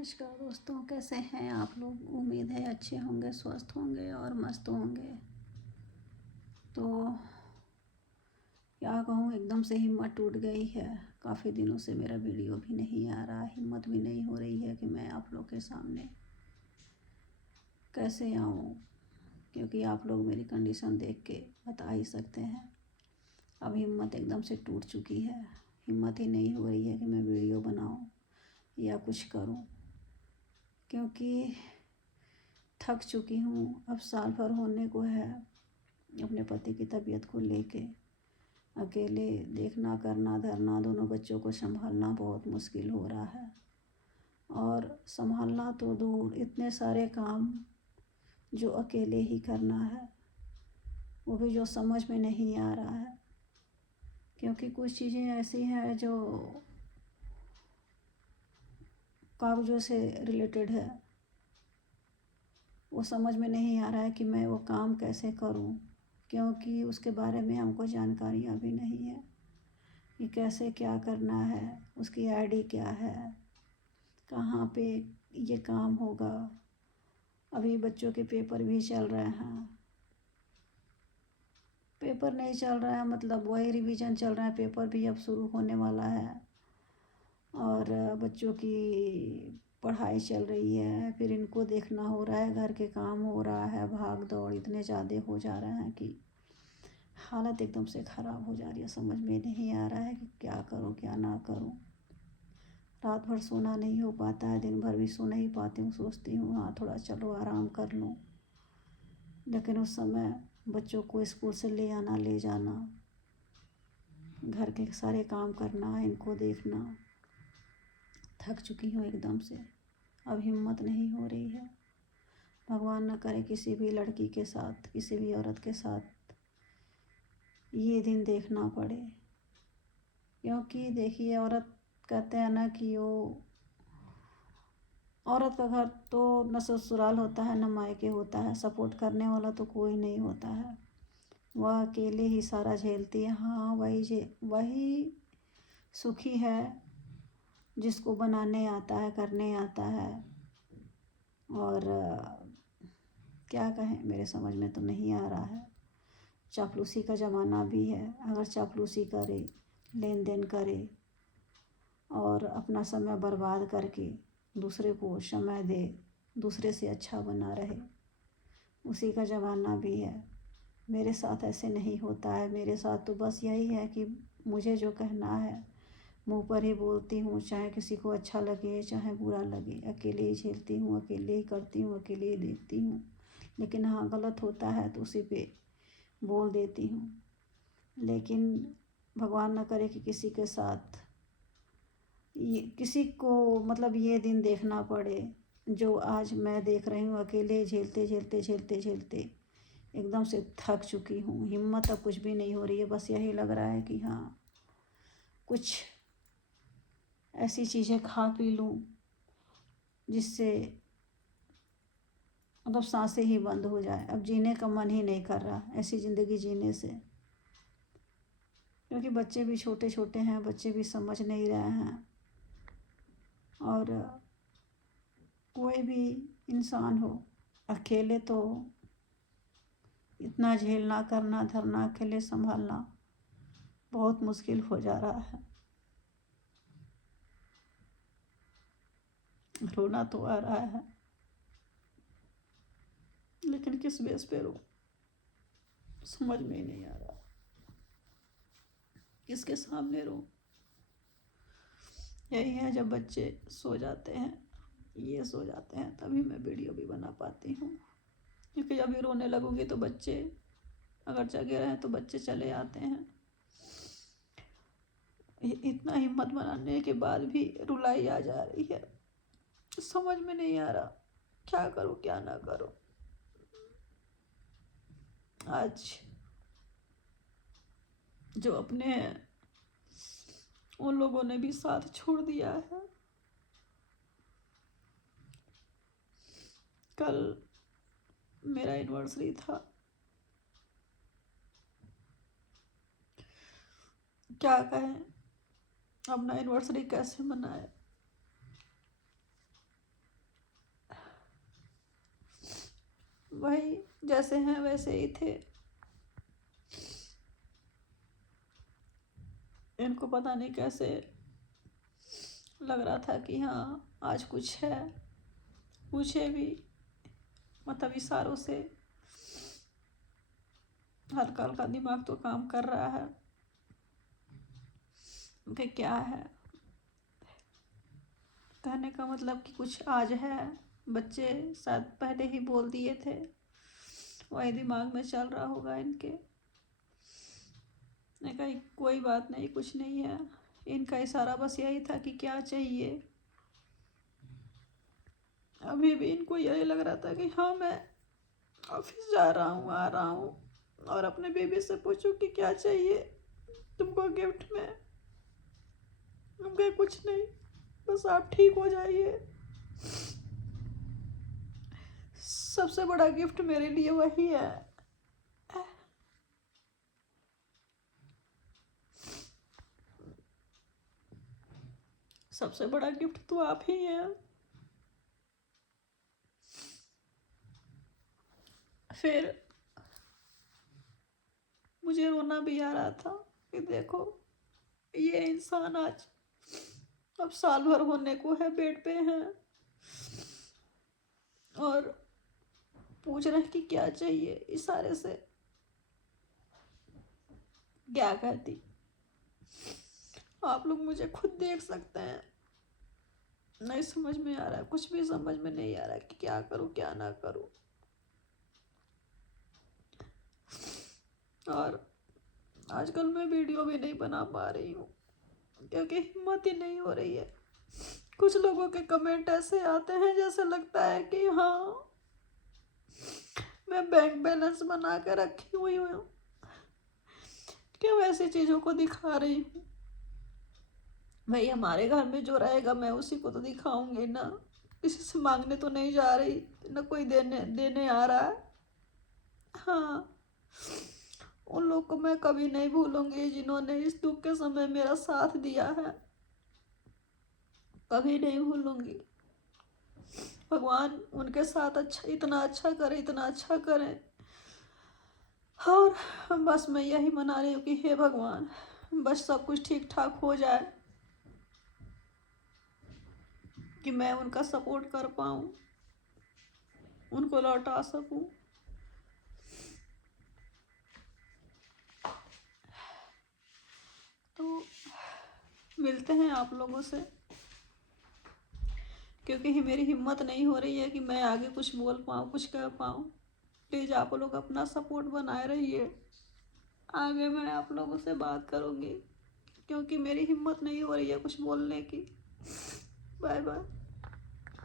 नमस्कार दोस्तों, कैसे हैं आप लोग। उम्मीद है अच्छे होंगे, स्वस्थ होंगे और मस्त होंगे। तो क्या कहूँ, एकदम से हिम्मत टूट गई है। काफ़ी दिनों से मेरा वीडियो भी नहीं आ रहा, हिम्मत भी नहीं हो रही है कि मैं आप लोग के सामने कैसे आऊँ, क्योंकि आप लोग मेरी कंडीशन देख के बता ही सकते हैं। अब हिम्मत एकदम से टूट चुकी है, हिम्मत ही नहीं हो रही है कि मैं वीडियो बनाऊँ या कुछ करूँ, क्योंकि थक चुकी हूँ। अब साल भर होने को है अपने पति की तबीयत को लेके। अकेले देखना, करना, धरना, दोनों बच्चों को संभालना बहुत मुश्किल हो रहा है। और संभालना तो दूर, इतने सारे काम जो अकेले ही करना है, वो भी जो समझ में नहीं आ रहा है। क्योंकि कुछ चीज़ें ऐसी हैं जो कागजों से रिलेटेड है, वो समझ में नहीं आ रहा है कि मैं वो काम कैसे करूं, क्योंकि उसके बारे में हमको जानकारियाँ भी नहीं है कि कैसे क्या करना है, उसकी आईडी क्या है, कहाँ पे ये काम होगा। अभी बच्चों के पेपर भी चल रहे हैं, पेपर नहीं चल रहा है मतलब वही रिवीजन चल रहा है, पेपर भी अब शुरू होने वाला है। और बच्चों की पढ़ाई चल रही है, फिर इनको देखना हो रहा है, घर के काम हो रहा है, भाग दौड़ इतने ज़्यादा हो जा रहे हैं कि हालत एकदम से ख़राब हो जा रही है। समझ में नहीं आ रहा है कि क्या करूं क्या ना करूं। रात भर सोना नहीं हो पाता है, दिन भर भी सो नहीं पाती हूँ। सोचती हूँ हाँ थोड़ा चलो आराम कर लूँ, लेकिन उस समय बच्चों को स्कूल से ले आना ले जाना, घर के सारे काम करना, इनको देखना, थक चुकी हूँ एकदम से। अब हिम्मत नहीं हो रही है। भगवान न करे किसी भी लड़की के साथ, किसी भी औरत के साथ ये दिन देखना पड़े। क्योंकि देखिए, औरत कहते हैं ना कि वो औरत का घर तो न ससुराल होता है न मायके होता है, सपोर्ट करने वाला तो कोई नहीं होता है। वह अकेले ही सारा झेलती है। हाँ, वही सुखी है जिसको बनाने आता है, करने आता है। और क्या कहें, मेरे समझ में तो नहीं आ रहा है। चापलूसी का ज़माना भी है। अगर चापलूसी करे, लेन देन करे और अपना समय बर्बाद करके दूसरे को समय दे, दूसरे से अच्छा बना रहे, उसी का ज़माना भी है। मेरे साथ ऐसे नहीं होता है। मेरे साथ तो बस यही है कि मुझे जो कहना है मुंह पर ही बोलती हूँ, चाहे किसी को अच्छा लगे चाहे बुरा लगे। अकेले ही झेलती हूँ, अकेले ही करती हूँ, अकेले ही देखती हूँ। लेकिन हाँ, गलत होता है तो उसी पे बोल देती हूँ। लेकिन भगवान न करे कि किसी के साथ ये किसी को मतलब ये दिन देखना पड़े जो आज मैं देख रही हूँ। अकेले झेलते झेलते झेलते झेलते एकदम से थक चुकी हूँ। हिम्मत अब कुछ भी नहीं हो रही है। बस यही लग रहा है कि हाँ, कुछ ऐसी चीज़ें खा पी लूँ जिससे मतलब सांसें ही बंद हो जाए। अब जीने का मन ही नहीं कर रहा ऐसी ज़िंदगी जीने से, क्योंकि बच्चे भी छोटे छोटे हैं, बच्चे भी समझ नहीं रहे हैं। और कोई भी इंसान हो, अकेले तो इतना झेलना, करना, धरना, अकेले संभालना बहुत मुश्किल हो जा रहा है। रोना तो आ रहा है, लेकिन किस बेस पे रो, समझ में ही नहीं आ रहा। किसके सामने रो। यही है, जब बच्चे सो जाते हैं, ये सो जाते हैं, तभी मैं वीडियो भी बना पाती हूँ। क्योंकि जब भी रोने लगूंगी तो बच्चे अगर जगे रहे तो बच्चे चले आते हैं। इतना हिम्मत बनाने के बाद भी रुलाई आ जा रही है। समझ में नहीं आ रहा क्या करूं क्या ना करूं। आज जो अपने उन लोगों ने भी साथ छोड़ दिया है। कल मेरा एनिवर्सरी था। क्या कहें, अपना एनिवर्सरी कैसे मनाए। वही जैसे हैं वैसे ही थे। इनको पता नहीं कैसे लग रहा था कि हाँ आज कुछ है, पूछे भी मतलब इशारों से हल्का हल्का दिमाग तो काम कर रहा है कि क्या है। कहने का मतलब कि कुछ आज है, बच्चे शायद पहले ही बोल दिए थे, वही दिमाग में चल रहा होगा इनके। ने कहा कोई बात नहीं, कुछ नहीं है। इनका इशारा बस यही था कि क्या चाहिए। अभी भी इनको यही लग रहा था कि हाँ मैं ऑफिस जा रहा हूँ, आ रहा हूँ, और अपने बेबी से पूछूं कि क्या चाहिए तुमको गिफ्ट में। हम कहे कुछ नहीं, बस आप ठीक हो जाइए। सबसे बड़ा गिफ्ट मेरे लिए वही है। सबसे बड़ा गिफ्ट तो आप ही हैं। फिर मुझे रोना भी आ रहा था कि देखो ये इंसान आज अब साल भर होने को है, बेड पे हैं और पूछ रहे हैं कि क्या चाहिए। इशारे से क्या कहती, आप लोग मुझे खुद देख सकते हैं। नहीं समझ में आ रहा है, कुछ भी समझ में नहीं आ रहा है कि क्या करूं क्या ना करूं। और आजकल मैं वीडियो भी नहीं बना पा रही हूँ क्योंकि हिम्मत ही नहीं हो रही है। कुछ लोगों के कमेंट ऐसे आते हैं जैसे लगता है कि हाँ मैं बैंक बैलेंस बना के रखी हुई हूँ, क्यों ऐसी चीजों को दिखा रही हूँ। भाई हमारे घर में जो रहेगा मैं उसी को तो दिखाऊंगी ना, किसी से मांगने तो नहीं जा रही ना, कोई देने देने आ रहा है। हाँ, उन लोग को मैं कभी नहीं भूलूंगी जिन्होंने इस दुख के समय मेरा साथ दिया है, कभी नहीं भूलूंगी। भगवान उनके साथ अच्छा, इतना अच्छा करे, इतना अच्छा करे। और बस मैं यही मना रही हूँ कि हे भगवान बस सब कुछ ठीक ठाक हो जाए, कि मैं उनका सपोर्ट कर पाऊँ, उनको लौटा सकूँ। तो मिलते हैं आप लोगों से, क्योंकि मेरी हिम्मत नहीं हो रही है कि मैं आगे कुछ बोल पाऊँ, कुछ कह पाऊँ। प्लीज़ आप लोग अपना सपोर्ट बनाए रहिए। आगे मैं आप लोगों से बात करूँगी क्योंकि मेरी हिम्मत नहीं हो रही है कुछ बोलने की। Bye bye.